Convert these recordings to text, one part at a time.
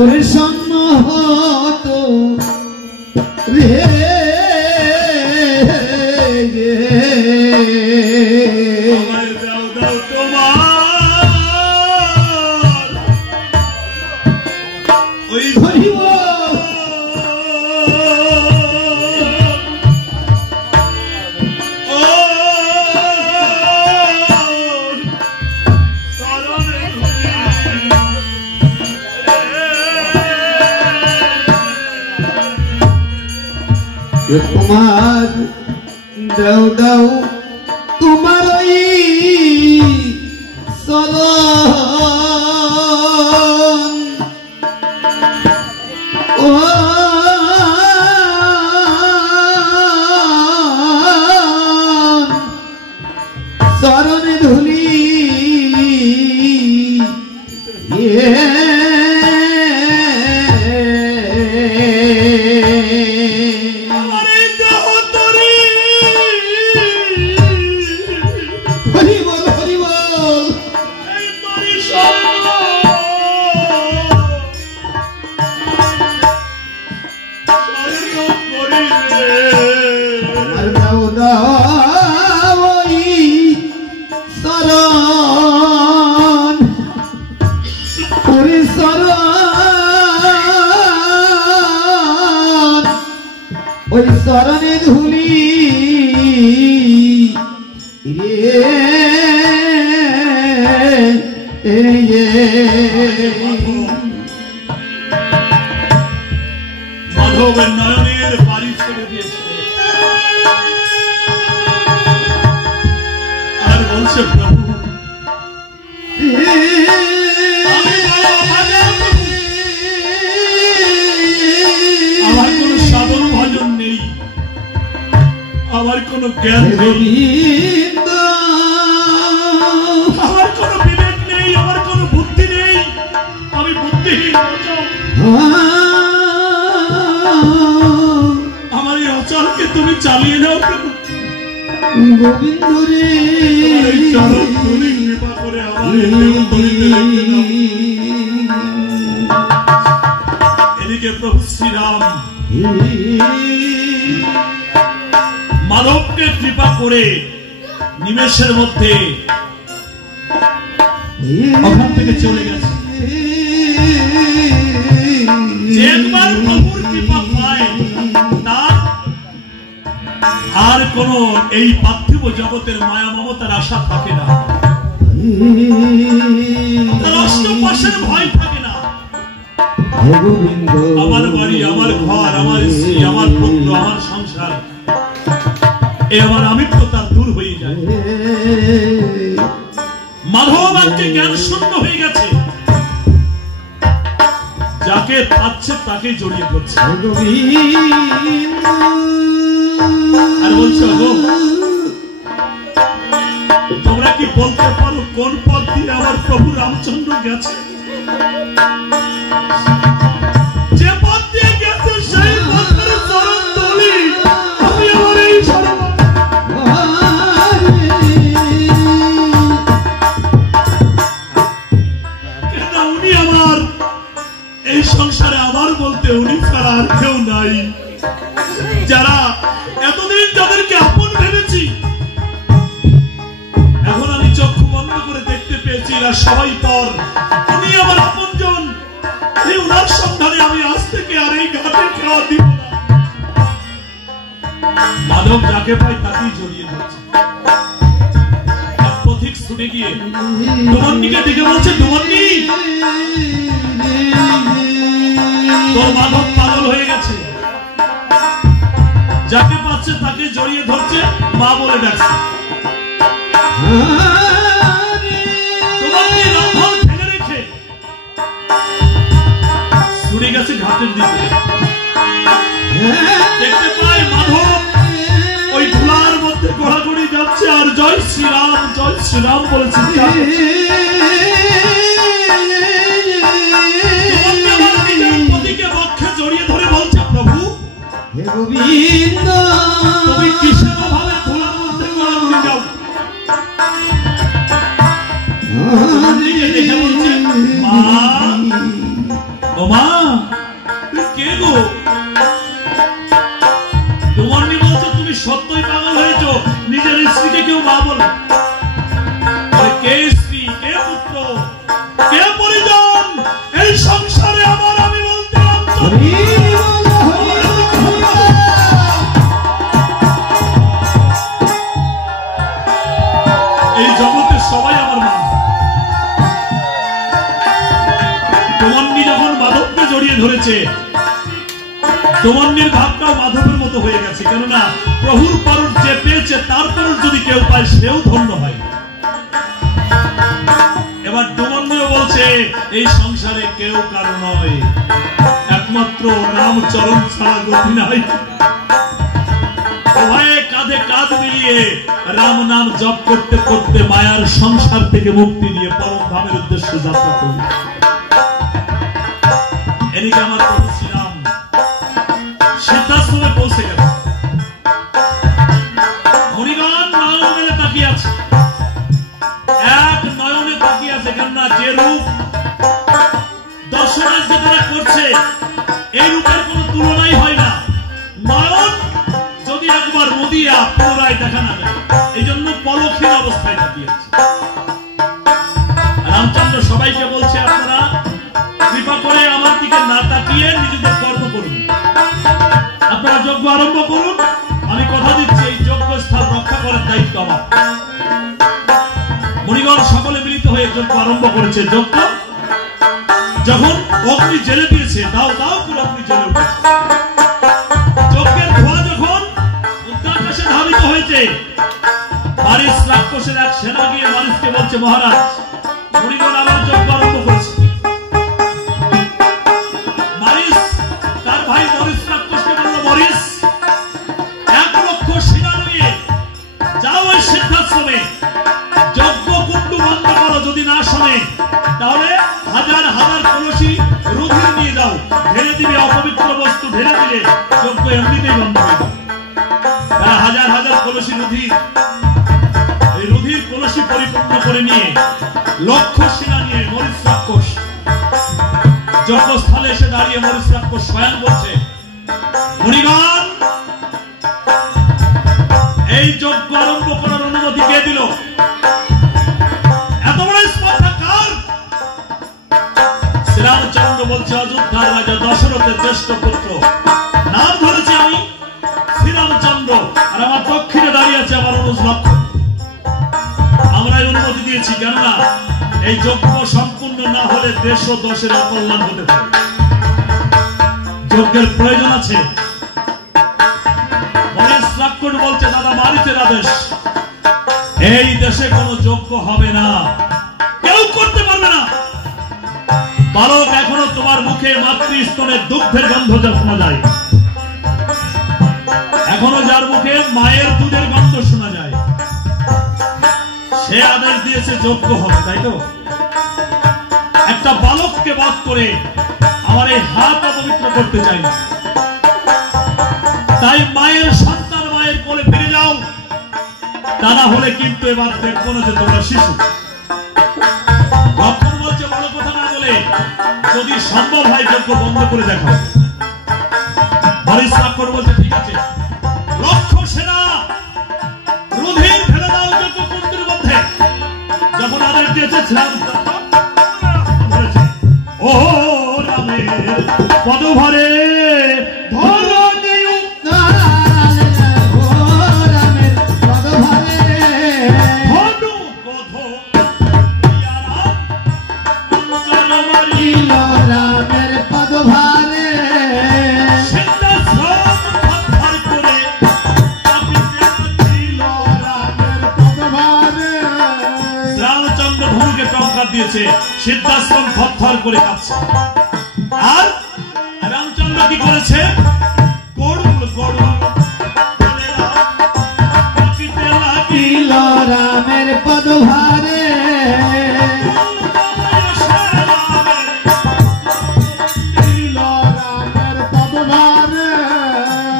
ওরে সম্মত রে তোমার দাও দাও তোমার ওই চরণ ও চরণে ধুলি ওই চরণে ধুলি মাধবের নয়নের বাড়ি ছেড়ে দিয়েছে আর বলছে প্রভু আমার কোন সাধন ভজন নেই, আমার কোন জ্ঞান নেই, আমার কোন বিবেক নেই, আমার কোন বুদ্ধি নেই, আমি বুদ্ধিহীন। আমার এই অচলকে তুমি চালিয়ে নাও প্রভু। গোবিন্দ রে চরণ ধুলি কৃপা করে আমার এদিকে প্রভু শ্রীরাম মাধবকে কৃপা করে নিমেষের মধ্যে ওখান থেকে চলে গেছে। যে একবার প্রভুর কৃপা পায় তার আর কোন এই পার্থিব জগতের মায়া মমতার আশা থাকে না, তার অষ্টপাশের ভয় থাকে না। আমার বাড়ি, আমার ঘর, আমার স্ত্রী, আমার পুত্র, আমার সংসার, এ আমার আমিত্ব তার দূর হয়ে যায়। মাধব আজকে জ্ঞান শূন্য হয়ে গেছে, যাকে পাচ্ছে তাকে জড়িয়ে পড়ছে আর বলছে তোমরা কি বলতে পারো কোন পথ দিয়ে আমার প্রভু রামচন্দ্র গেছে? যে পথ দিয়ে গেছে সেই পথের চরণ ধুলি আমি আমার এই কেন উনি আমার এই সংসারে আমার বলতে উনি ছাড়া আর কেউ নাই। যারা এতদিন যাদেরকে আপন ভেবেছি এখন আমি চক্ষু বন্ধ করে দেখতে পেয়েছি এরা সবাই পর, উনি আমার আপনজন। এই উনার সন্ধানে আমি আজ থেকে আর এই ঘাটে খাওয়া দিব না। মাধব যাকে পাই তাকেই জড়িয়ে ধরছে। পথিক ছুটে গিয়ে ডুমন্নিকে ডেকে বলছে, ডুমন্নি তোর মাধব পাগল হয়ে গেছে, যাকে পাচ্ছে তাকে জড়িয়ে ধরছে, মা বলে ডাকছে। ডুমন্নি রন্ধন ফেলে রেখে ছুটে গেছে ঘাটের দিকে। দেখতে পাই মাধব ওই ধুলার মধ্যে ঘোরাঘুরি যাচ্ছে আর জয় শ্রীরাম বলেছে। পতিকে বক্ষে জড়িয়ে ধরে বলছে, প্রভু গোবিন্দ তুমি কিসের ভাবে ধুলার মধ্যে ঘোরাঘুরি যাও? দেখে বলছে, মা এই জগতের সবাই আমার মা। তোমান্নি যখন মাধবকে জড়িয়ে ধরেছে, তোমান্নির ভাবটাও মাধবের মতো হয়ে গেছে। কেননা প্রভুর পরশ যে পেয়েছে তার পরশ যদি কেউ পায় সেও ধন্য হয়। এবার তোমান্নিও বলছে এই সংসারে কেউ কারো নয়, একমাত্র রামচরণ ছাড়া গতি নাই। ভয়ে কাঁধে কাঁধ মিলিয়ে রাম নাম জপ করতে করতে মায়ার সংসার থেকে মুক্তি নিয়ে পরম ধামের উদ্দেশ্যে যাত্রা করল। এদিকে আমার প্রভু শ্রীরাম সিদ্ধাশ্রমে পৌঁছে গেল। মুনিগণ নয়ন মেলে তাকিয়ে আছে, এক নয়নে তাকিয়ে আছে। কেননা যে রূপ দর্শনের যে তারা করছে এই রূপের কোন তুলনাই হয় না। নয়ন যদি একবার মুদিয়া পুনরায় দেখা না যায়, এই জন্য পলকহীন অবস্থায় তাকিয়ে আছে। রামচন্দ্র সবাইকে বলছে আপনারা কৃপা করে আমার দিকে না তাকিয়ে নিজেদের কর্ম করুন, আপনারা যজ্ঞ আরম্ভ করুন। আমি কথা দিচ্ছি এই যজ্ঞ স্থান রক্ষা করার দায়িত্ব আমার। মুনিগণ সকলে মিলিত হয়ে যজ্ঞ আরম্ভ করেছে। যজ্ঞ যখন অগ্নি জেলে দিয়েছে, দাও দাও করে অগ্নি জেলে উঠেছে। যজ্ঞের ধোঁয়া যখন উত্তরাকাশে ধাবিত হয়েছে, মারিচ রাক্ষসের এক সেনা গিয়ে মারিচকে বলছে মহারাজ মুনিগণ আবার যজ্ঞ আরম্ভ করেছে। মারিচ তার ভাই মরিচ রাক্ষসকে বলল মরিচ 1,00,000 সেনা নিয়ে যাও ওই সিদ্ধাশ্রমে, যজ্ঞ কুণ্ডু বন্ধ করো। যদি না শোনে তাহলে হাজার হাজার কলসি রুধির নিয়ে যাও, ঢেলে দিবে। অপবিত্র বস্তু ঢেলে দিলে যজ্ঞ এমনিতেই বন্ধ হয়ে যাবে। তারা হাজার হাজার কলসি রুধির, এই রুধির কলসি পরিপূর্ণ করে নিয়ে 1,00,000 সেনা নিয়ে মরিচ রাক্ষস যজ্ঞস্থলে এসে দাঁড়িয়ে মরিচ রাক্ষস স্বয়ং বলছে মুনিগণ এই যজ্ঞ আরম্ভ করার অনুমতি কে দিল? এত বড় স্পর্ধা কার? শ্রীরামচন্দ্র বলছে অযোধ্যার রাজা দশরথের জ্যেষ্ঠ পুত্র, নাম ধরেছি আমি শ্রীরামচন্দ্র, আর আমার দক্ষিণে দাঁড়িয়ে আছে আমার অনুজ লক্ষ্মণ। আমরাই অনুমতি দিয়েছি। কেননা এই যজ্ঞ সম্পূর্ণ না হলে দেশ ও দশের অকল্যাণ হতে পারে, যজ্ঞের প্রয়োজন আছে। মহেশ রাক্ষণ বলছে দাদা মারিচের আদেশ, এই দেশে কোনো যজ্ঞ হবে না, কেউ করতে পারবে না। বালক এখনো তোমার মুখে মাতৃস্তনের দুগ্ধের গন্ধ শোনা যায়, এখনো যার মুখে মায়ের দুধের গন্ধ শোনা যায়, সে আদেশ দিয়েছে যজ্ঞ হবে, তাই তো? একটা বালককে বধ করে আমার এই হাত অপবিত্র করতে চাই না। তাই মায়ের সন্তান মায়ের কোলে ফিরে যাও, তা না হলে কিন্তু এবার দেখবো না যে তোমরা শিশু। লক্ষ্মণ বলছে বড় কথা না বলে যদি সম্ভব হয় যজ্ঞ বন্ধ করে দেখো। মরিচ রাক্ষণ বলছে ঠিক আছে, 1,00,000 সেনা রুধির ফেলে দাও যজ্ঞ কুণ্ডের মধ্যে। যখন আদেশ দিয়েছে ও রামের পদভারে ধরণী দিয়েছে, সিদ্ধাশ্রম থরথর করে কাঁপছে। আর রামচন্দ্র কি করেছে? গরুল গরুল রামের পদভারে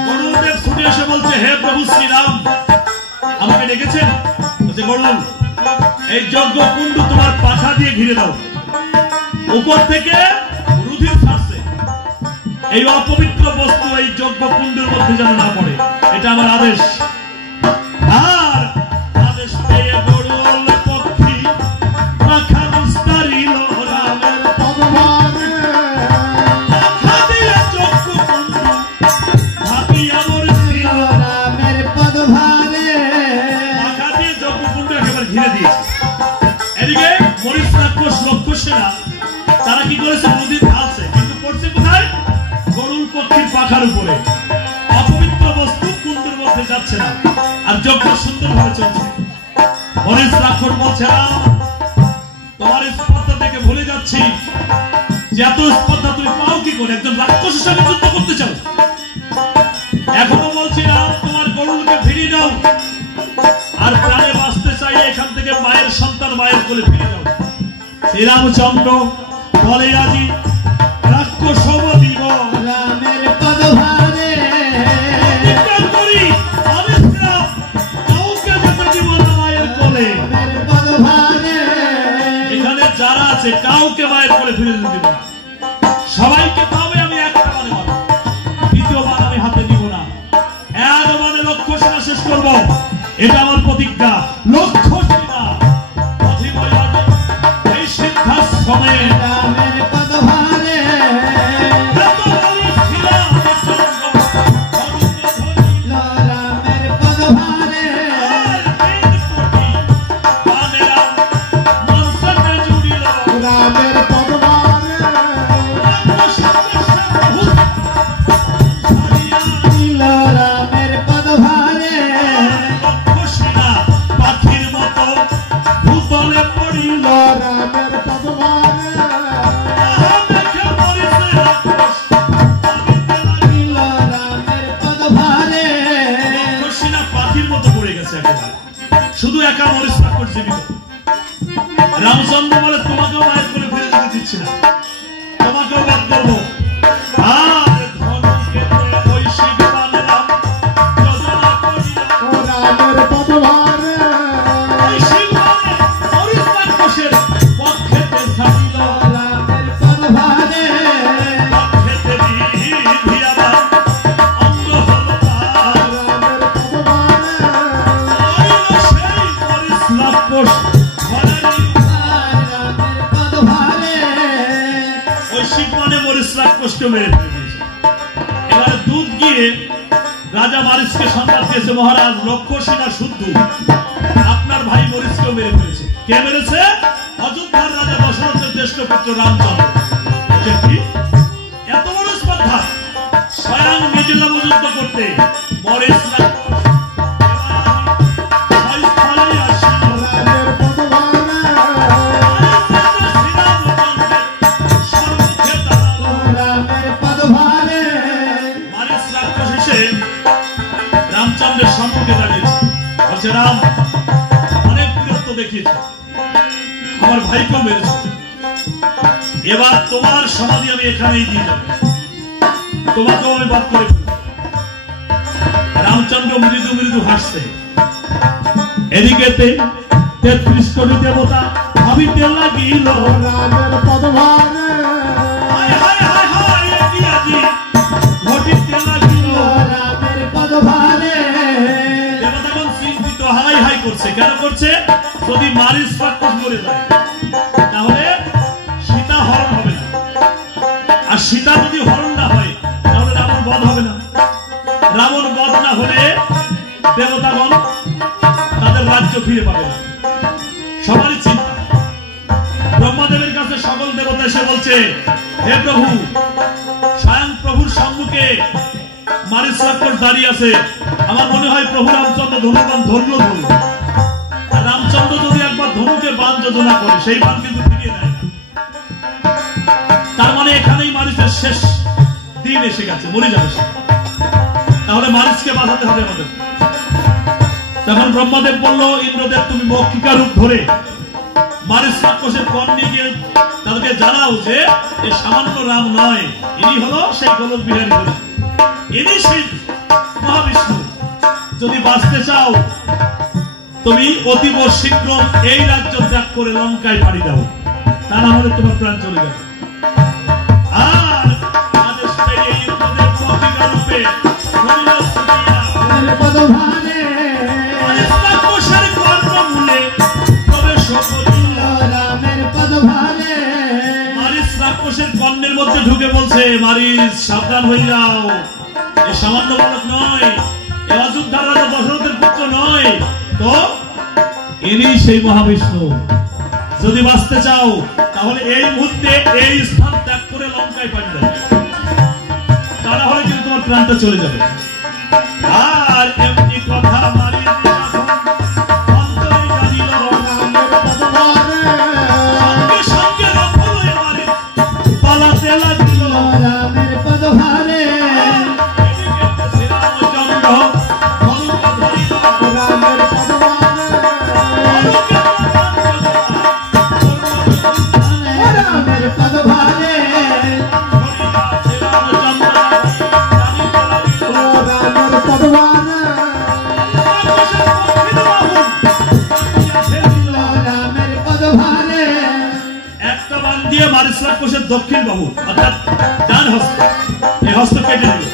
গরুদেব ছুটে এসে বলছে হে প্রভু শ্রীরাম, আমাকে ডেকেছেন? বলছে গরুল এই যজ্ঞ কুণ্ড তোমার পাখা দিয়ে ঘিরে দাও, উপর থেকে রুধির ছাড়ছে, এই অপবিত্র বস্তু এই যজ্ঞ কুণ্ডের মধ্যে যেন না পড়ে, এটা আমার আদেশ। আর আদেশ পেয়ে গরুল পক্ষী পাখা বিস্তারিল রামের পদভারে, পাখা দিয়ে যজ্ঞ রাক্ষসেরা তারা কি করেছে? নদী ঢালছে, কিন্তু পড়ছে কোথায়? গরুর পক্ষীর পাখার উপরে। অপবিত্র বস্তু কুণ্ডের মধ্যে যাচ্ছে না, আর যজ্ঞ সুন্দরভাবে চলছে। মরিচ রাক্ষস বলছে, রাম, তোমার স্পর্ধা থেকে ভুলে যাচ্ছি যে এত স্পর্ধা তুমি পাও কি করে? একজন রাক্ষসের সঙ্গে যুদ্ধ করতে চাও? এখনো বলছি রাম, তোমার গরুকে ফিরিয়ে দাও, আর প্রাণে বাঁচতে চাই এখান থেকে মায়ের সন্তান মায়ের কোলে ফিরে যাও। শ্রীরামচন্দ্র বলে, আজি রাক্ষস দিব রামের পদভারে করি, আমি শ্রীরাম কাউকে যেতে দিব না মায়ের কোলে। রামের পদভারে এখানে যারা আছে কাউকে মায়ের কোলে ফিরে যেতে দিব না। সবাইকে পাবে, আমি একটা মানে পাবো, দ্বিতীয়বার আমি হাতে দিব না। এক মানে লক্ষ্য সেনা শেষ করবো, এটা আমার প্রতিজ্ঞা। লক্ষ্য সেনা এই সিদ্ধাশ্রমে রামের পদভারে রামের পদভারে রামের পদভারে রামের পদভারে পাখির মতো ভূতলে পড়িল। রামের পদভারে রামের পদভারে পাখির মতো পড়ে গেছে একেবারে, শুধু একা মরিচ রাক্ষস জীবিত। রামচন্দ্র বলে, তোমাকেও মায়ের করে ফিরে যেতে দিচ্ছি না, তোমাকেও বাদ করবো। আর ধনুকে ওই শিব বানরাম যোজনা করিয়া রামের পদভারে ওই শিব বানে মরিচ রাক্ষসের পক্ষেতে ছাড়িল। রামের পদভারে পক্ষেতে বিধি আবার অঙ্গ হল তার। রামের পদভারে মরিল সেই মরিচ রাক্ষস ঘরেরই রামের পদভারে ওই শিব মানে মরিচ রাক্ষসকে মেরে ফেলেছে। এবারে দুধ গিয়ে রাজা মারিচকে সংবাদ দিয়েছে, মহারাজ লক্ষ্যসেনা শুদ্ধ, আপনার ভাই মরিচকেও মেরে ফেলেছে। কে মেরেছে? অযোধ্যার রাজা দশরথের জ্যেষ্ঠ পুত্র রামচন্দ্র। যে কি এত বড় স্পর্ধা! স্বয়ং নিজে যাব যুদ্ধ করতে, মরিচ রাক্ষস এবার আমি স্থলেই আসি। রামের পদভারে সর্বক্ষে দাঁড়ালো। রামের পদভারে মারিচ রাক্ষস এসে রামচন্দ্রের সম্মুখে দাঁড়িয়েছে, বলছে, রাম, অনেক বীরত্ব দেখিয়েছে, আমার ভাইকেও মেরেছে, এবার তোমার সমাধি আমি এখানেই দিয়ে যাবো, তোমাকেও আমি বাদ করে ফেলবো। রামচন্দ্র মৃদু মৃদু হাসছে। এদিকে ৩৩ কোটি দেবতা ভাবিতে লাগিল, রামের পদভারে হায় হায় হায় হায়, এ কি আজি ঘটিতে লাগিল। রামের পদভারে দেবতাগণ চিন্তিত, হাই হাই করছে। কেন করছে? যদি মারিচ রাক্ষস মরে যায় তাহলে সীতা হরণ হবে না, আর সীতা যদি হরণ না হয় তাহলে রাবণ বধ হবে না। রাবণ বধ না হলে দেবতাগণ তাদের রাজ্য ফিরে পাবে না। সবারই চিন্তা। ব্রহ্মাদেবের কাছে সকল দেবতা এসে বলছে, হে প্রভু, স্বয়ং প্রভুর সম্মুখে মারিচ রাক্ষস দাঁড়িয়ে আছে, আমার মনে হয় প্রভু রামচন্দ্র ধনুবান ধরলো ধরল। রামচন্দ্র যদি একবার ধনুকে বান যোজনা করে, সেই বান কিন্তু ফিরিয়ে দেয় না। তার মানে এখানেই মারিচের শেষ দিন এসে গেছে, মরে যাবে সে। তাহলে মারিচকে বাঁচাতে হবে আমাদের। তখন ব্রহ্মদেব বলল, ইন্দ্রদেব, তুমি মক্ষিকা রূপ ধরে মারিচ রাক্ষসের কর্ণ নিয়ে গিয়ে তাদেরকে জানাও যে এ সামান্য রাম নয়, ইনি হলো সেই গোলক বিহারী হরি, ইনি সেই মহাবিষ্ণু। যদি বাঁচতে চাও তুমি অতীব শীঘ্র এই রাজ্য ত্যাগ করে লঙ্কায় পাড়ি দাও, তা না হলে তোমার প্রাণ চলে যাবে। আর আদেশ পেয়ে এই ইন্দ্রদেব মক্ষিকা রূপে হরিল ছুটিয়া রামের পদভারে মারিচ রাক্ষসের কর্ণমূলে প্রবেশ করিল। রামের পদভারে মারিচ রাক্ষসের কর্ণের মধ্যে ঢুকে বলছে, মারিচ, সাবধান হয়ে যাও, এ সামান্য বালক নয়, এ অযোধ্যার রাজা দশরথের পুত্র নয়, তো ইনি সেই মহাবিষ্ণু যদি বাঁচতে চাও তাহলে এই মুহূর্তে এই স্থান ত্যাগ করে লঙ্কায় পাঠিয়ে দাও, তা না হলে কিন্তু তোমার প্রাণটা চলে যাবে। আর এমনি কথা মারি অন্তরে জানিল রামের পদভারে সঙ্গে সঙ্গে রফল হয়ে মারি পালাতে লাগিল। রামের পদভারে শ্রীরামচন্দ্র ধনুক ধরিল রামের পদভারে রামের পদভারে রামের পদভারে রামের পদভারে একটা বান দিয়ে মারিসলাক কোষের দক্ষিণ বাহু অর্থাৎ ডান হস্ত, এই হস্ত কেটে দিল,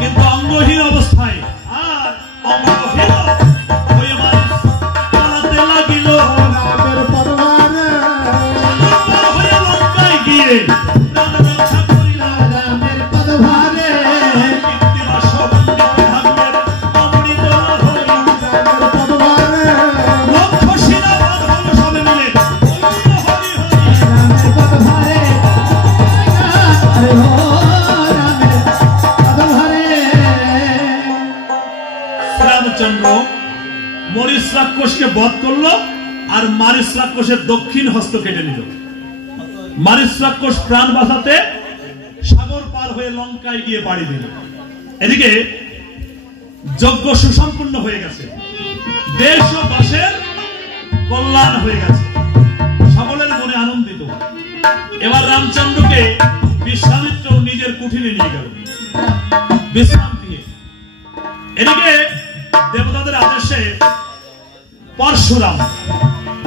কিন্তু অঙ্গহীন অবস্থায় আর অঙ্গহীন হয়ে মারিস পালাতে লাগিল। রামের পদভারে হয়ে লঙ্কায় গিয়ে প্রাণ রক্ষা করিল। রামের পদভারে কীর্তিবাস বন্দিত ভাগ্যের অমৃত হইল। রামের পদভারে লক্ষ সেনাবাদ হল সবে মিলে হরি হরি। রামের পদভারে আরে হো রামের পদভারে রামচন্দ্র মরিস রাক্ষসকে বধ করলো আর মারিস রাক্ষসের দক্ষিণ হস্ত কেটে নিল। মারিস রাক্ষস প্রাণ বাঁচাতে সাগর পার হয়ে লঙ্কায় গিয়ে পাড়ি দিল। এদিকে যজ্ঞ সুসম্পন্ন হয়ে গেছে, দেশ ও বাসের কল্যাণ হয়ে গেছে, সকলের মনে আনন্দিত। এবার রামচন্দ্রকে বিশ্বামিত্র নিজের কুঠিরে নিয়ে গেল বিশ্রাম দিয়ে। এদিকে দেবতাদের আদেশে পরশুরাম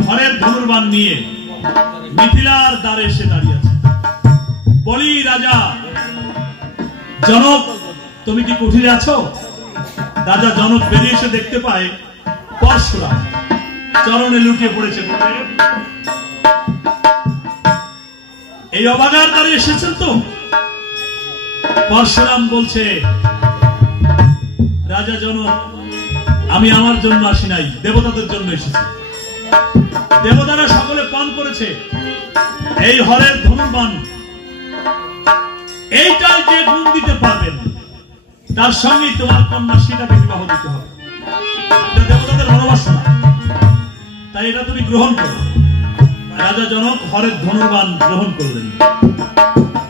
ঘরের ধনুর্বাণ নিয়ে মিথিলার দ্বারে এসে দাঁড়িয়ে আছে। বলি রাজা জনক, তুমি কি কুঠিরে আছো? রাজা জনক বেরিয়ে এসে দেখতে পায় পরশুরাম চরণে লুটিয়ে পড়েছে। এই অবাগার দ্বারে এসেছেন তো? পরশুরাম বলছে, রাজা জনক, আমি আমার জন্য আসি নাই, দেবতাদের জন্য এসেছি। দেবতারা সকলে পান করেছে এই হরের ধনুর্বাণ, এইটাই যে গুণ দিতে পারবেন তার সঙ্গেই তোমার কন্যা সীতাকে বিবাহ দিতে হবে। এটা দেবতাদের ভালোবাসা, তাই এটা তুমি গ্রহণ করো। রাজা জনক হরের ধনুর্বাণ গ্রহণ করলেন,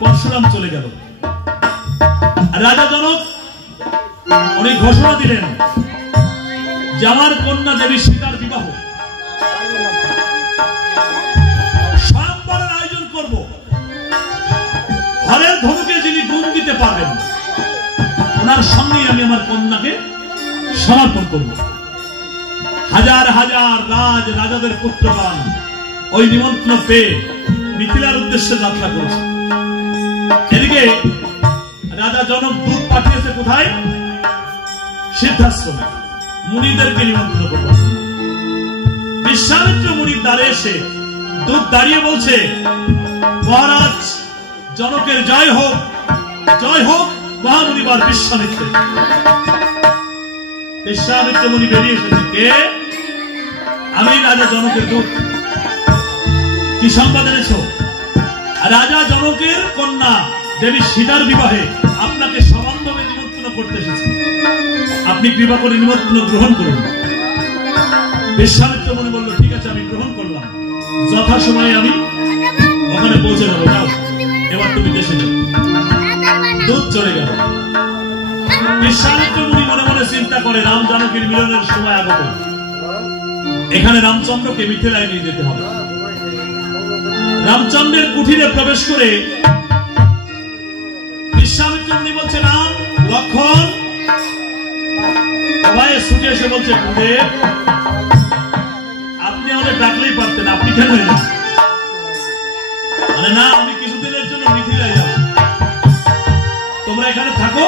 পরশুরাম চলে গেল। রাজা জনক উনি ঘোষণা দিলেন যে আমার কন্যা দেবী সীতার বিবাহ স্বয়ংবরের আয়োজন করব। হরের ধনুকে যিনি গুণ দিতে পারবেন ওনার সঙ্গেই আমি আমার কন্যাকে সমর্পণ করব। হাজার হাজার রাজাদের পুত্রগণ ওই নিমন্ত্রণ পেয়ে মিথিলার উদ্দেশ্যে যাত্রা করেছে। এদিকে রাজা জনক দূত পাঠিয়েছে কোথায়? সিদ্ধাশ্রমে মুনিদেরকে নিমন্ত্রণ করব। বিশ্বামিত্র মুনির দ্বারে এসে দূত দাঁড়িয়ে বলছে, মহারাজ জনকের জয় হোক, জয় হোক মহামুনিবার বিশ্বামিত্র। বিশ্বামিত্র মুনি বেরিয়ে এসেছে, কে? আমি রাজা জনকের দূত। কি সংবাদ এনেছ? রাজা জনকের কন্যা দেবী সীতার বিবাহে আপনাকে সবান্ধবে নিমন্ত্রণ করতে এসেছি, আপনি কৃপা করে নিমন্ত্রণ গ্রহণ করুন। বিশ্বামিত্র মুনি বলল, ঠিক আছে, আমি গ্রহণ করলাম, যথাসময়ে আমি ওখানে পৌঁছে যাবো। যাও, এবার তুমি দেশে যাও। দূত চলে গেল। বিশ্বামিত্র মুনি মনে মনে চিন্তা করে, রাম জানকীর মিলনের সময় আগত, এখানে রামচন্দ্রকে মিথিলায় নিয়ে যেতে হবে। রামচন্দ্রের কুঠিরে প্রবেশ করে বিশ্বামিত্র মুনি বলছে, রাম লক্ষণ সবাই ছুটে এসে বলছে, গুরুদেব আপনি আমাদের ডাকলেই পারতেন, আপনি কেন এলেন? মানে না, আমি কিছুদিনের জন্য মিথিলায় যাব, তোমরা এখানে থাকো,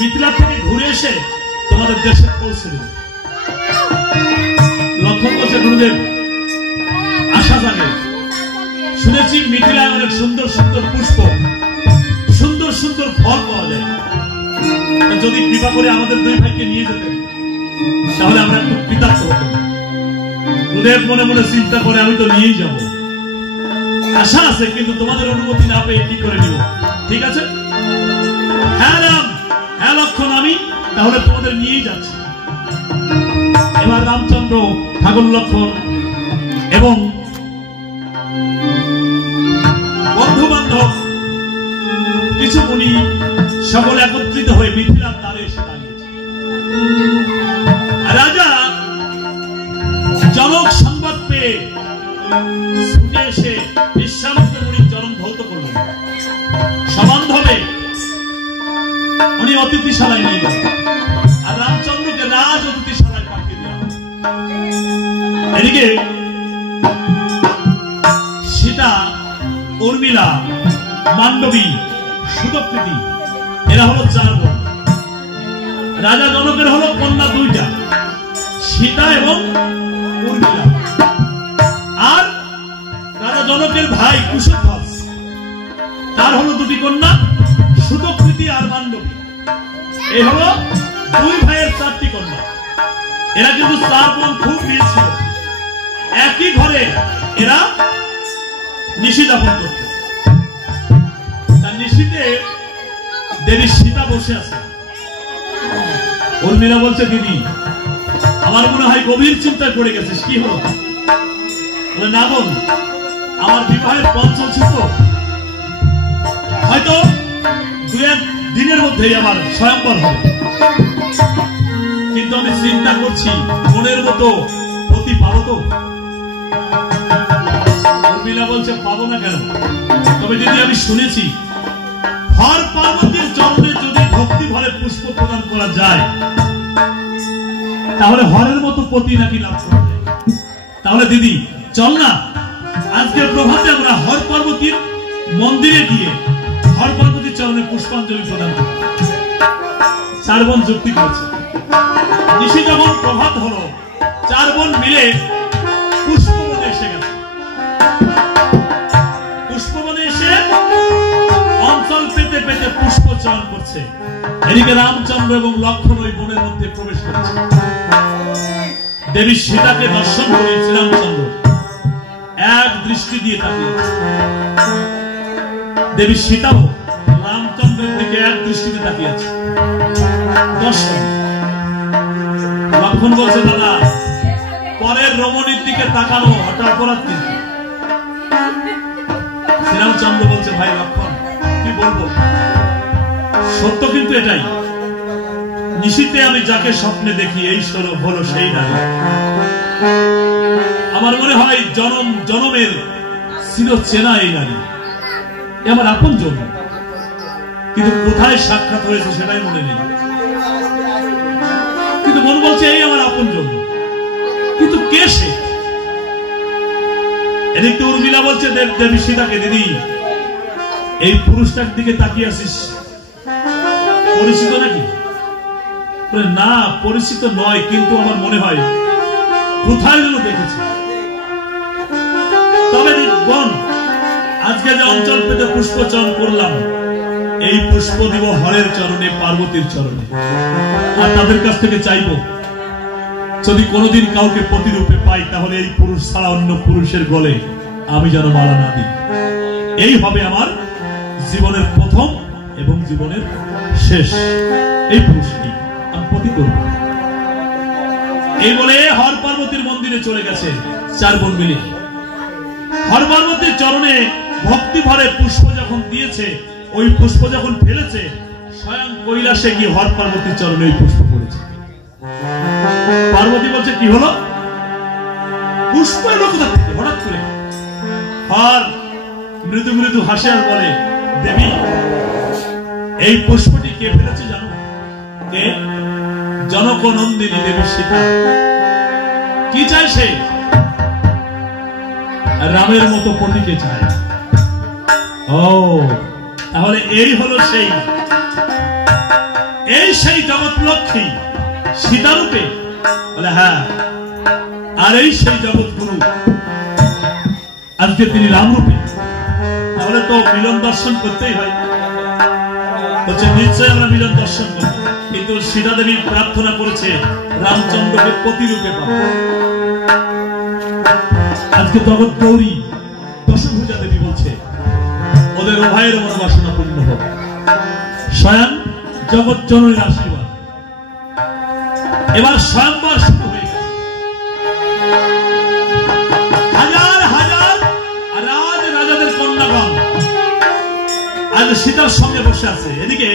মিথিলা থেকে ঘুরে এসে তোমাদের দেশে পৌঁছে দেব। লক্ষণ বলছে, গুরুদেব আশা জাগে, শুনেছি মিথিলায় অনেক সুন্দর সুন্দর পুষ্প, সুন্দর সুন্দর ফল পাওয়া যায়, যদি কৃপা করে আমাদের দুই ভাইকে নিয়ে যেতেন তাহলে আমরা একটু কৃতার্থ হতাম। সুদেব মনে মনে চিন্তা করে আমি তো নিয়েই যাব, আশা আছে, কিন্তু তোমাদের অনুমতি না পেয়ে কি করে নিব? ঠিক আছে, হ্যাঁ রাম, হ্যাঁ লক্ষণ, আমি তাহলে তোমাদের নিয়েই যাচ্ছি। এবার রামচন্দ্র, ঠাকুর লক্ষণ এবং বন্ধু বান্ধব কিছু মুনি সকল একত্রিত হয়ে মিথিলার দ্বারে এসে দাঁড়িয়েছে। রাজা জনক সংবাদ পেয়ে ছুটে এসে বিশ্বামিত্র মুনির চরণ ধৌত করলেন। সবান্ধবে উনি অতিথিশালায় নিয়ে গেলেন, আর রামচন্দ্রকে রাজ অতিথিশালায় পাঠিয়ে দিলেন। এদিকে সীতা, উর্মিলা, মান্ডবী, সুতপ্রীতি এরা হলো 4 বোন। রাজা জনকের হলো কন্যা 2টা, সীতা এবং উর্মিলা। আর রাজা জনকের ভাই কুশধ্বজ, তার হলো 2টি কন্যা, সুতপ্রীতি আর মান্ডবী। এই হলো 2 ভাইয়ের 4টি কন্যা। এরা কিন্তু 4 বোন খুব প্রিয় ছিল। একই ঘরে এরা নিশি যাপন করত। তার নিশিতে দেবী সীতা বসে আছে। উর্মিলা বলছে, দিদি আমার মনে হয় গভীর চিন্তায় পড়ে গেছিস, কি হলো? না বোন, আমার বিবাহের পথ চলছে, তো হয়তো 2-1 দিনের মধ্যেই আমার স্বয়ংবর হবে, কিন্তু আমি চিন্তা করছি মনের মতো পতি পাবো তো? উর্মিলা বলছে, পাবো না কেন? তবে যদি আমি শুনেছি হর পার্বতীর চরণে যদি ভক্তি ভরে পুষ্প প্রদান করা যায়, তাহলে হরের মতো পতি নাকি লাভ করা যায়। তাহলে দিদি চল না, আজকের প্রভাতে আমরা হর পার্বতীর মন্দিরে গিয়ে হর পার্বতীর চরণে পুষ্পাঞ্জলি প্রদান করি। 4 বোন যুক্তি করেছে। নিশি যখন প্রভাত হলো, 4 বোন মিলে পুষ্পবনে এসে গেছে। পুষ্পবনে এসে অঞ্চল পেতে পেতে পুষ্প চয়ন করছে। এদিকে রামচন্দ্র এবং লক্ষণ ওই বনের মধ্যে প্রবেশ করছে। দেবী সীতাকে দর্শন করে শ্রীরামচন্দ্র এক দৃষ্টি দিয়ে তাকিয়েছে। দেবী সীতাও রামচন্দ্রের দিকে এক দৃষ্টিতে তাকিয়েছে। দর্শন। লক্ষণ বলছে, দাদা পরের রমণীর দিকে তাকানো হঠাৎ অপরাধ কিন্তু। শ্রীরামচন্দ্র বলছে, ভাই লক্ষণ কি বলবো, সত্য কিন্তু এটাই, নিশিতে আমি যাকে স্বপ্নে দেখি এই হলো সেই নারী। আমার মনে হয় জনম জনমের ছিল চেনা এই নারী, আমার আপন জন, কিন্তু কোথায় সাক্ষাৎ হয়েছে সেটাই মনে নেই। কিন্তু মন বলছে এই আমার আপন জন, কিন্তু কে সে? এদিকে উর্মিলা বলছে, দেবী সীতাকে, দিদি এই পুরুষটার দিকে তাকিয়ে আসিস, পরিচিত নাকি? না, পরিচিত নয়, কিন্তু আমার মনে হয় কোথায় যেন দেখেছি। তবে বোন, আজকে যে অঞ্চল পেতে পুষ্প চয়ন করলাম, এই পুষ্প দিব হরের চরণে, পার্বতীর চরণে। আর তাদের কাছ থেকে চাইব, যদি কোনোদিন কাউকে প্রতিরূপে পাই, তাহলে এই পুরুষ ছাড়া অন্য পুরুষের গলে আমি যেন মালা না দিই। এই হবে আমার জীবনের প্রথম এবং জীবনের শেষ। এই পুরুষটি আমি পতি করব। এই বলে হর পার্বতীর মন্দিরে চলে গেছে 4 বোন মিলে। হর পার্বতীর চরণে ভক্তি ভরে পুষ্প যখন দিয়েছে, ওই পুষ্প যখন ফেলেছে, স্বয়ং কৈলাসে গিয়ে হর পার্বতীর চরণে ওই পুষ্প পড়েছে। পার্বতী বলছে, কি হলো? পুষ্প এলো কোথা থেকে হঠাৎ করে? হর মৃদু মৃদু হাসে আর বলে, দেবী এই পুষ্পটি কে ফেলেছে জানো? কে? জনক নন্দিনী দেবী সীতা। কি চায় সে? রামের মতো পতিকে চায়। ও তাহলে এই হলো সেই জগৎ লক্ষ্মী সীতারূপে? বলে হ্যাঁ। আর এই সেই জগৎ গুরু আজকে তিনি রামরূপে। তাহলে তো মিলন দর্শন করতেই হয়। হচ্ছে নিশ্চয় আমরা মিলন দর্শন করব, কিন্তু সীতা দেবী প্রার্থনা করেছে রামচন্দ্রকে প্রতিরূপে পাবো। আজকে জগৎ গৌরী দশভুজা দেবী বলছে ওদের উভয়ের মনোবাসনা পূর্ণ হোক। স্বয়ং জগৎ জননীর আশীর্বাদ। এবার স্বয়ংবর শুরু হয়ে গেছে। হাজার হাজার রাজ রাজাদের কন্যাগণ আজ সীতার সঙ্গে বসে আছে। এদিকে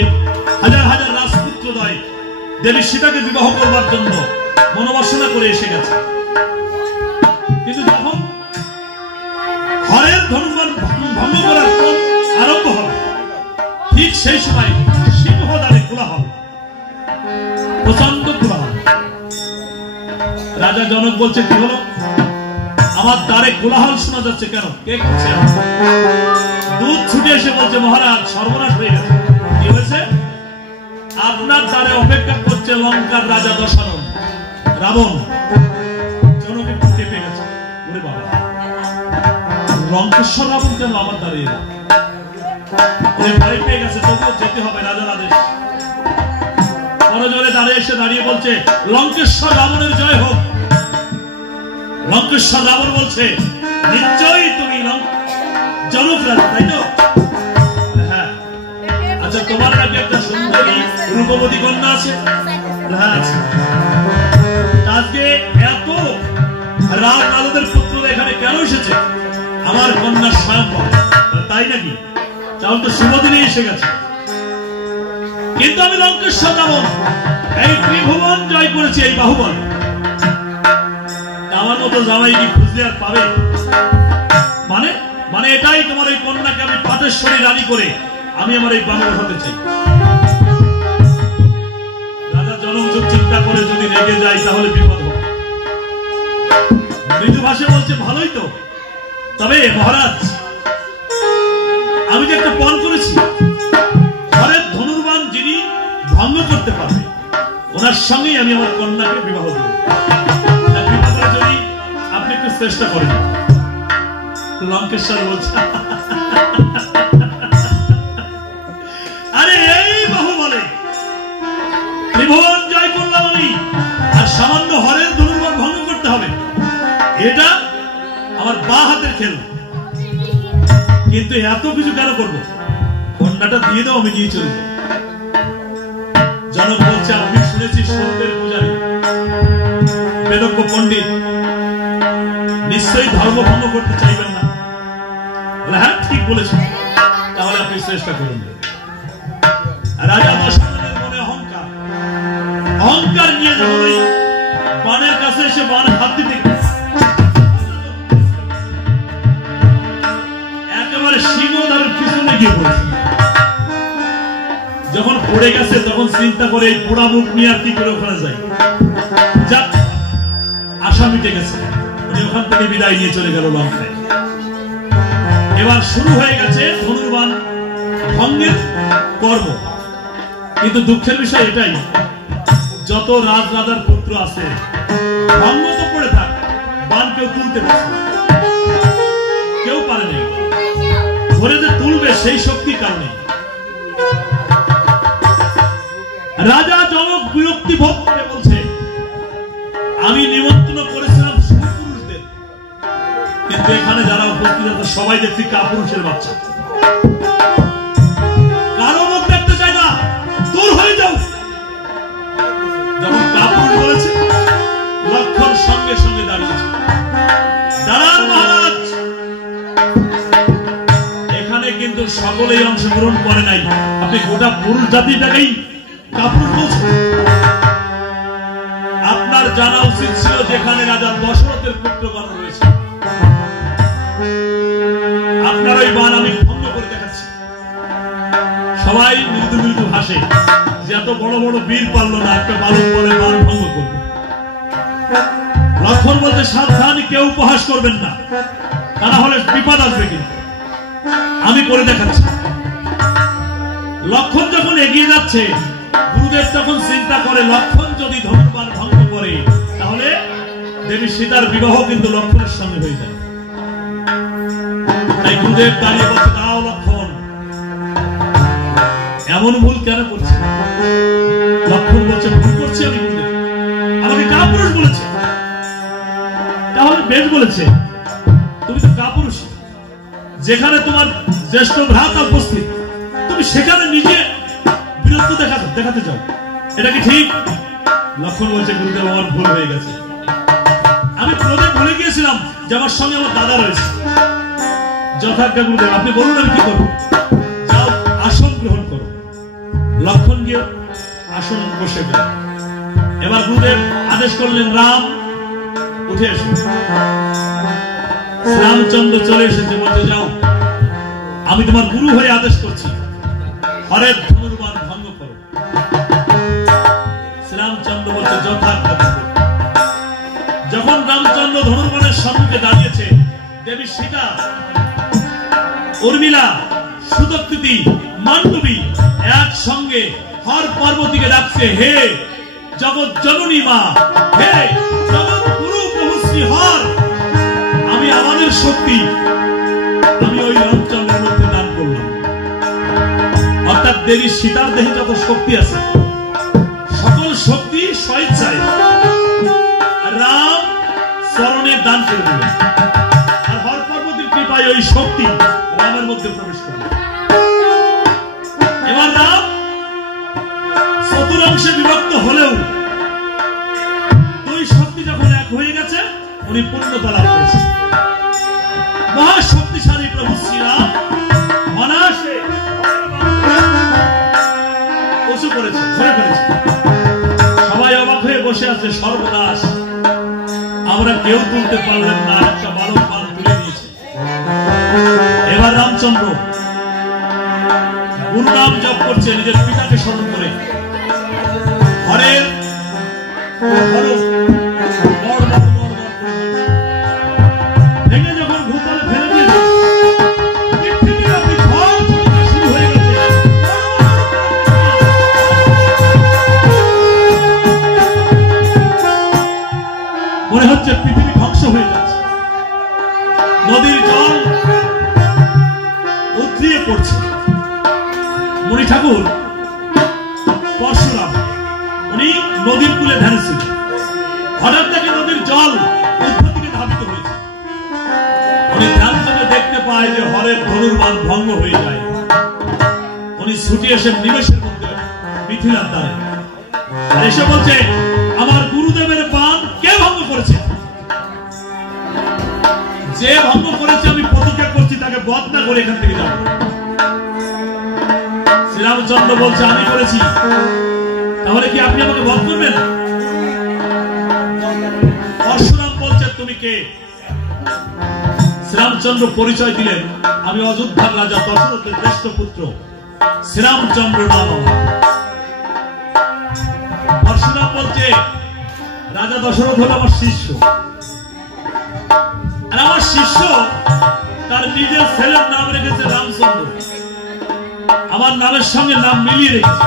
হাজার হাজার রাজপুত্রদ্বয় দেবী সীতাকে বিবাহ করবার জন্য মনোবাসনা করে এসে গেছে। কিন্তু যখন হরের ধনুর্বাণ ভঙ্গ করার পর আরম্ভ হবে, ঠিক সেই সময় সিংহদ্বারে কোলাহল, প্রচন্ড কোলাহল। রাজা জনক বলছে, কি হলো? আমার দ্বারে কোলাহল শোনা যাচ্ছে কেন? কে করছে? দুধ ছুটে এসে বলছে, মহারাজ সর্বনাশ হয়ে গেছে। কি হয়েছে? আপনার দ্বারে অপেক্ষা করছে লঙ্কার রাজা দশরথ, রাবণ। জনক একটু কেঁপে গেছে। ওরে বাবা, লঙ্কেশ্বর রাবণ কেন আমার দ্বারে এলো? ভয় পেয়ে গেছে, তবুও যেতে হবে, রাজার আদেশ। করজোরে দাঁড়িয়ে এসে দাঁড়িয়ে বলছে, লঙ্কেশ্বর রাবণের জয় হোক। লঙ্কেশ্বর রাবণ বলছে, নিশ্চয়ই তুমি জনক রাজা, তাই তো? হ্যাঁ। আচ্ছা, তোমার নাকি একটা সুন্দরী রূপবতী কন্যা আছে? হ্যাঁ আছে। আজকে এত রাজ রাজাদের পুত্র এখানে কেন এসেছে? আমার কন্যা স্বয়ংবর, তাই নাকি? তাহলে তো শুভ দিনে এসে গেছে। কিন্তু আমি লঙ্কেশ্বর রাবণ এই ত্রিভুবন জয় করেছি, এই বাহুবল। আমার মতো জামাই কি খুঁজলে আর পাবে? মানে মানে এটাই, তোমার এই কন্যাকে আমি পাটেশ্বরী রানী করে আমি আমার এই বাংলা হতে চাই। রাজা জনক চিন্তা করে যদি রেগে যায় তাহলে বিপদ হবে। মৃদু ভাষে বলছে, ভালোই তো, তবে মহারাজ আমি যে একটা পণ করেছি, ঘরের ধনুর্বাণ যিনি ভঙ্গ করতে পারবে ওনার সঙ্গেই আমি আমার কন্যাকে বিবাহ দেব। বিবাহ করে যদি আপনি একটু চেষ্টা করেন। লঙ্কেশ্বর বলছে, আরে এই বাহু বলে ত্রিভুবন জয় করলাম আমি, আর সামান্য হরের ধনুর্বাণ ভঙ্গ করতে হবে, এটা আমার বা হাতের খেল। কিন্তু এত কিছু কেন করবো? কন্যাটা দিয়ে দাও, আমি গিয়ে চলে যাই। জনক বলছে, আমি শুনেছি সত্যের পূজারী, বেদজ্ঞ পণ্ডিত, নিশ্চয়ই ধর্ম ভঙ্গ করতে চাইবেন না। হ্যাঁ, ঠিক বলেছেন, তাহলে আপনি চেষ্টা করুন। রাজা দশরথের মনে অহংকার, অহংকার নিয়ে যখন ওই বানের কাছে এসে বান হাত দিতে একেবারে সিংহদ্বারের পিছনে গিয়ে পড়েছে। যখন পড়ে গেছে তখন চিন্তা করে এই পোড়া মুখ নিয়ে আর কি করে ওখানে যায়। যাক, আশা মিটে গেছে, উনি ওখান থেকে বিদায় নিয়ে চলে গেল লঙ্কায়। এবার শুরু হয়ে গেছে ধনুর্বাণ ভঙ্গের পর্ব। কিন্তু দুঃখের বিষয় এটাই, যত রাজ রাজার পুত্র আছে ভঙ্গ তো পড়ে থাক, বান কেউ তুলতে পারছে না, কেউ পারে নাই। ধরে যে তুলবে সেই শক্তি কারণে রাজা জনক বিরক্তি ভোগ করে বলছে, আমি নিমন্ত্রণ করেছিলাম সুপুরুষদের, কিন্তু এখানে যারা উপস্থিত আছে সবাই দেখছি কাপুরুষের বাচ্চা, কারো মুখ দেখতে চায় না, দূর হয়ে যাও। যখন কাপুরুষ বলেছে, লক্ষণ সঙ্গে সঙ্গে দাঁড়িয়েছে, দাঁড়ান মহারাজ। এখানে কিন্তু সকলেই অংশগ্রহণ করে নাই, আপনি গোটা পুরুষ জাতিটাকেই কাপুরুষ বলছেন। আপনার জানা উচিত ছিল যেখানে রাজা দশরথের পুত্রগণ রয়েছে। আপনার ওই বান আমি ভঙ্গ করে দেখাচ্ছি। সবাই মৃদু মৃদু হাসে, যে এত বড় বড় বীর পারলো না, একটা বালক বলে বান ভঙ্গ করবে। লক্ষণ বলতে, সাবধান, কেউ উপহাস করবেন না, তা না হলে বিপদ আসবে। কিন্তু আমি করে দেখাচ্ছি। লক্ষণ যখন এগিয়ে যাচ্ছে, গুরুদেব তখন চিন্তা করে, লক্ষণ যদি ধনুর্বাণ ভঙ্গ করে তাহলে দেবী সীতার বিবাহ কিন্তু লক্ষণের সঙ্গে হয়ে যায়। তাই গুরুদেব দাঁড়িয়ে বলছে, দাও লক্ষণ, এমন ভুল কেন করছে? লক্ষণ বলছে, ভুল করছি আমি গুরুদেব, আমাকে কাপুরুষ বলেছে। তাহলে বেদ বলেছে, তুমি তো কাপুরুষ, যেখানে তোমার জ্যেষ্ঠ ভ্রাতা উপস্থিত তুমি সেখানে নিজে বীরত্ব দেখাতে চাও, এটা কি ঠিক? লক্ষণ বলছে গুরুদেব আমার ভুল হয়ে গেছে, আমি ক্রোধে ভুলে গিয়েছিলাম যে আমার সঙ্গে আমার দাদা রয়েছে। যথাজ্ঞা গুরুদেব, আপনি বলুন আমি কি করবো? যাও আসন গ্রহণ করো। লক্ষণ গিয়ে আসন বসে গেল। এবার গুরুদেব আদেশ করলেন, রাম উঠে এসো। রামচন্দ্র চলে এসেছে, বলতে যাও আমি তোমার গুরু হয়ে আদেশ করছি, হরের ধনুর্বাণ ভঙ্গ করো। শ্রীরামচন্দ্র বলছে যথার্থ। যখন রামচন্দ্র ধনুর্বাণের সম্মুখে দাঁড়িয়েছে, দেবী সীতা, উর্মিলা, সুদক্ষিতি, মান্ডবী একসঙ্গে হর পার্বতীকে ডাকছে, হে জগৎ জননী মা, হে জগৎ গুরু প্রভু শ্রী হর, আমি আমাদের শক্তি আমি ওই রামচন্দ্রের মধ্যে দান করলাম। অর্থাৎ দেবী সীতার দেহে যত শক্তি আছে সকল শক্তি স্বেচ্ছায় রাম চরণে দান করে দিলেন, আর হর পার্বতীর কৃপায় ওই শক্তি রামের মধ্যে প্রবেশ করল। এবার রাম চতুরাংশে বিভক্ত হলেও দুই শক্তি যখন এক হয়ে গেছে, উনি পূর্ণতা লাভ করেছেন। মহাশক্তিশালী প্রভু শ্রীরাম অনায়াসে উঁচু করেছে, ধরে ফেলেছে। সবাই অবাক হয়ে বসে আছে, সর্বনাশ, আমরা কেউ তুলতে পারলেন না, একটা বালক পান তুলে নিয়েছে। এবার রামচন্দ্র গুরু নাম জপ করছে, নিজের পিতাকে স্মরণ করে, হরের ভেঙে যখন ভূতলে ফেলে দিয়েছে, শুরু হয়ে গেছে। মনে হচ্ছে পৃথিবী ধ্বংস হয়ে যাচ্ছে, নদীর জল উথলিয়ে পড়ছে। মণি ঠাকুর পরশুরাম, উনি নদীর কূলে ধ্যান ছিল, হঠাৎ থেকে নদীর জল ঊর্ধ্ব দিকে ধাবিত হয়েছে। উনি ধ্যান থেকে দেখতে পায় যে হরের ধনুর্বাণ ভঙ্গ হয়ে যায়। উনি ছুটি এসে নিমেষের মধ্যে মিথিলার দ্বারে এসে বলছে, আমার গুরুদেবের বাণ কে ভঙ্গ করেছে? যে ভঙ্গ করেছে আমি প্রতিজ্ঞা করছি তাকে বধ না করে এখান থেকে যাব। শ্রীরামচন্দ্র বলছে, আমি করেছি, তাহলে কি আপনি আমাকে বধ করবেন? পরশুরাম বলছে, তুমি কে? শ্রীরামচন্দ্র পরিচয় দিলেন, আমি অযোধ্যার রাজা দশরথের জ্যেষ্ঠ পুত্র শ্রীরামচন্দ্র নাম আমার। পরশুরাম বলছে, রাজা দশরথ হল আমার শিষ্য, আর আমার শিষ্য তার নিজের ছেলের নাম রেখেছে রামচন্দ্র, আমার নামের সঙ্গে নাম মিলিয়ে রেখেছে।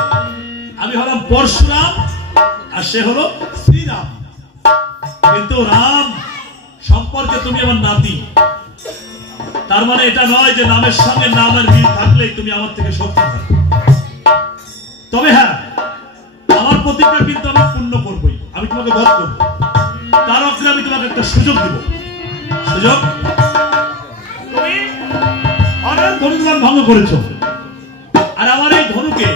আমি হলাম পরশুরাম আর সে হলো শ্রীরাম, কিন্তু রাম সম্পর্কে তুমি আমার নাতি। তার মানে এটা নয় যে নামের সঙ্গে নামের মিল থাকলেই তুমি আমার থেকে শক্তি পাবে। তবে হ্যাঁ, আমার প্রতিজ্ঞা কিন্তু আমি পূর্ণ করবই, আমি তোমাকে বধ করবো। তার অগ্রে আমি তোমাকে একটা সুযোগ দিব। সুযোগ, তুমি অনেক ধনুর্বাণ ভঙ্গ করেছ, আর আমার এই ধনুকে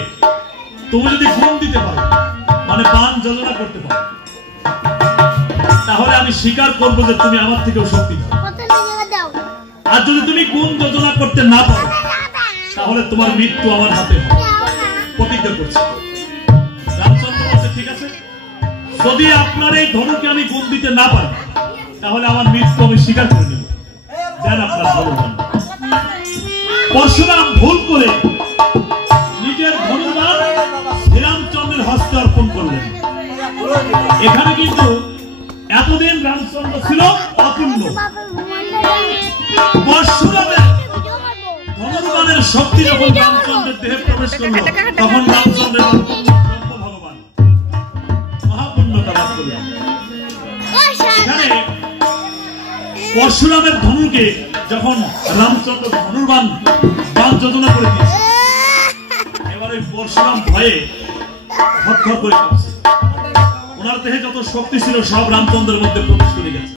তুমি যদি গুণ দিতে পারো, মানে বাণ যোজনা করতে পারো, তাহলে আমি স্বীকার করবো যে তুমি আমার থেকেও শক্তি দাও। আর যদি তুমি গুণ যোজনা করতে না পারো, তাহলে তোমার মৃত্যু আমার হাতে হবে, প্রতিজ্ঞা করছি। রামচন্দ্র বলছে, ঠিক আছে, যদি আপনার এই ধনুকে আমি গুণ দিতে না পারি, তাহলে আমার মৃত্যু আমি স্বীকার করে নেব। দেন আপনার ধনুর্বাণ। পরশুরাম ভুল করে নিজের ধনুর্বাণ শ্রীরামচন্দ্রের হস্তে অর্পণ করলেন। এখানে কিন্তু এতদিন রামচন্দ্র ছিল অপূর্ণ। পরশুরামের ধনুর্বাণের শক্তি যখন রামচন্দ্রের দেহে প্রবেশ করল, তখন রামচন্দ্রের ভগবান মহাপূর্ণতা লাভ করলেন। এখানে পরশুরামের ধনুকে যখন রামচন্দ্র ধনুর্বাণ বাণ যোজনা করে দিয়েছে, এবারে পরশুরাম ভয়ে থরথর করে কাঁপছে। ওনার দেহে যত শক্তি ছিল সব রামচন্দ্রের মধ্যে প্রবেশ করে গেছে।